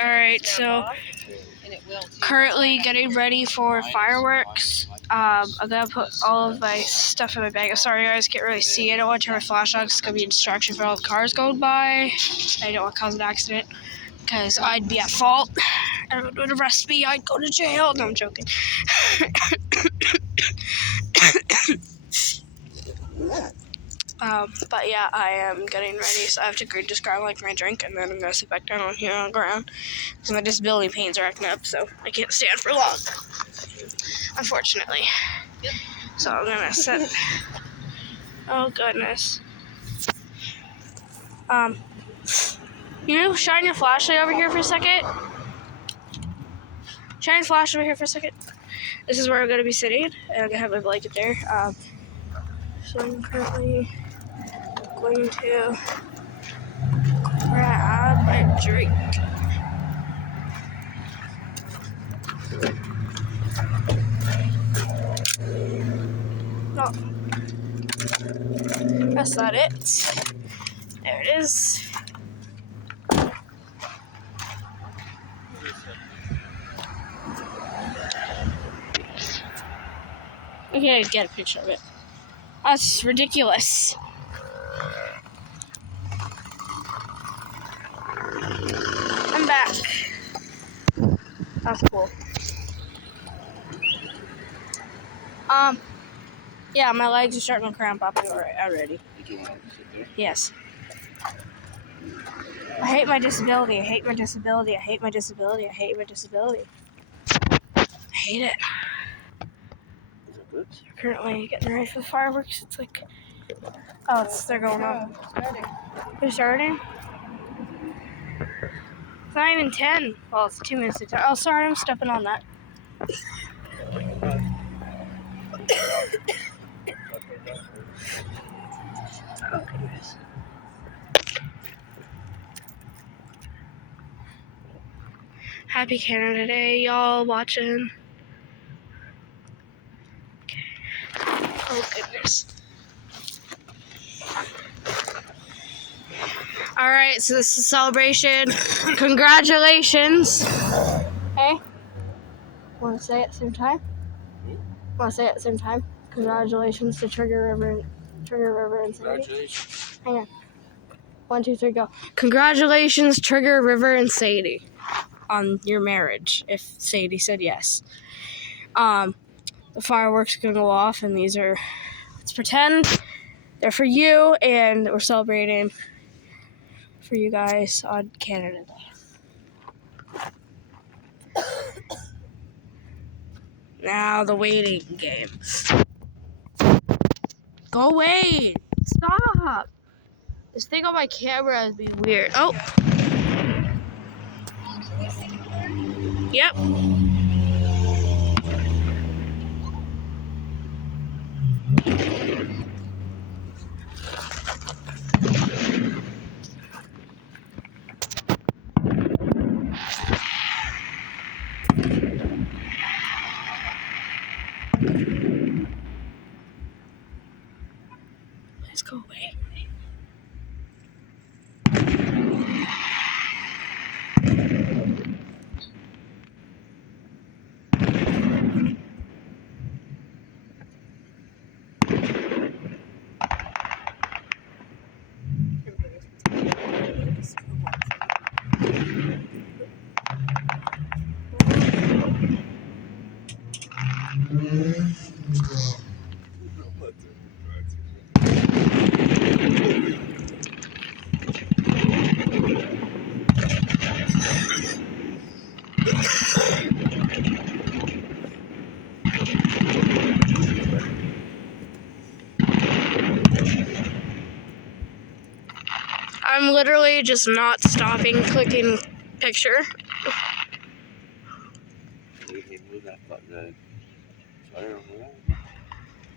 Alright, so currently getting ready for fireworks. I'm gonna put all of my stuff in my bag. I'm sorry, you guys can't really see. I don't want to turn my flash on. It's gonna be a distraction for all the cars going by. I don't want to cause an accident because I'd be at fault. Everyone would arrest me. I'd go to jail. No, I'm joking. But yeah, I am getting ready, so I have to just grab like my drink, and then I'm gonna sit back down on here on the ground because my disability pains are acting up, so I can't stand for long, unfortunately. Yep. So I'm gonna sit. Oh goodness. Shine your flashlight over here for a second. Shine your flash over here for a second. This is where I'm gonna be sitting, and I'm gonna have my blanket there. So I'm currently going to grab my drink. No, that's not it. There it is. Okay, get a picture of it. That's ridiculous. I'm back. That's cool. Yeah, my legs are starting to cramp up already. Yes. I hate my disability. I hate my disability. I hate my disability. I hate my disability. I hate it. Currently getting ready for the fireworks. It's like, they're going off. They're starting? It's not even 10. Well, it's 2 minutes to 10. Oh, sorry, I'm stepping on that. Oh, goodness. Happy Canada Day, y'all watching. Okay. Oh, goodness. Alright, so this is a celebration. Congratulations. Hey? Want to say it at the same time? Want to say it at the same time? Congratulations to Trigger River and Sadie. Congratulations. Hang on. 1, 2, 3, go. Congratulations, Trigger River and Sadie, on your marriage, if Sadie said yes. The fireworks are going to go off, and these are, let's pretend they're for you, and we're celebrating for you guys on Canada Day. Now the waiting game. Go away! Stop! This thing on my camera is being weird. Oh! Yep. Please go away. I'm literally just not stopping clicking picture.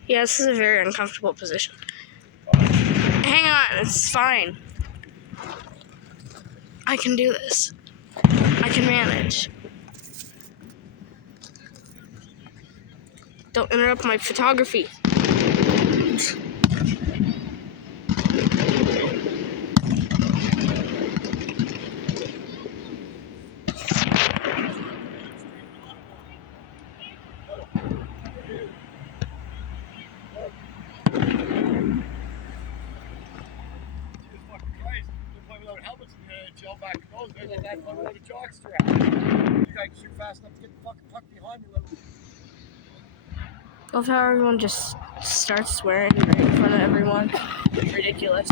Yeah, this is a very uncomfortable position. Hang on, it's fine. I can do this. I can manage. Don't interrupt my photography. go back to those guys. That one with a jock strap. You guys shoot fast enough to get the fucking puck behind me. Love how everyone just starts swearing right in front of everyone. It's ridiculous.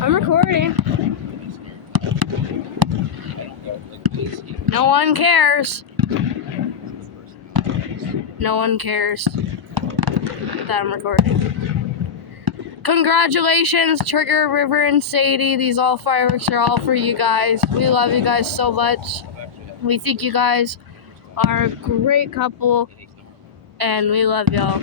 I'm recording. No one cares. No one cares that I'm recording. Congratulations, Trigger, River, and Sadie. These all fireworks are all for you guys. We love you guys so much. We think you guys are a great couple, and we love y'all.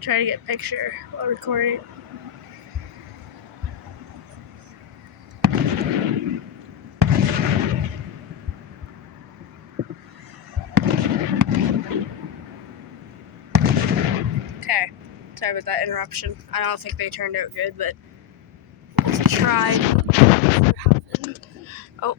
Try to get a picture while recording. Okay, sorry about that interruption. I don't think they turned out good, but let's try. Oh.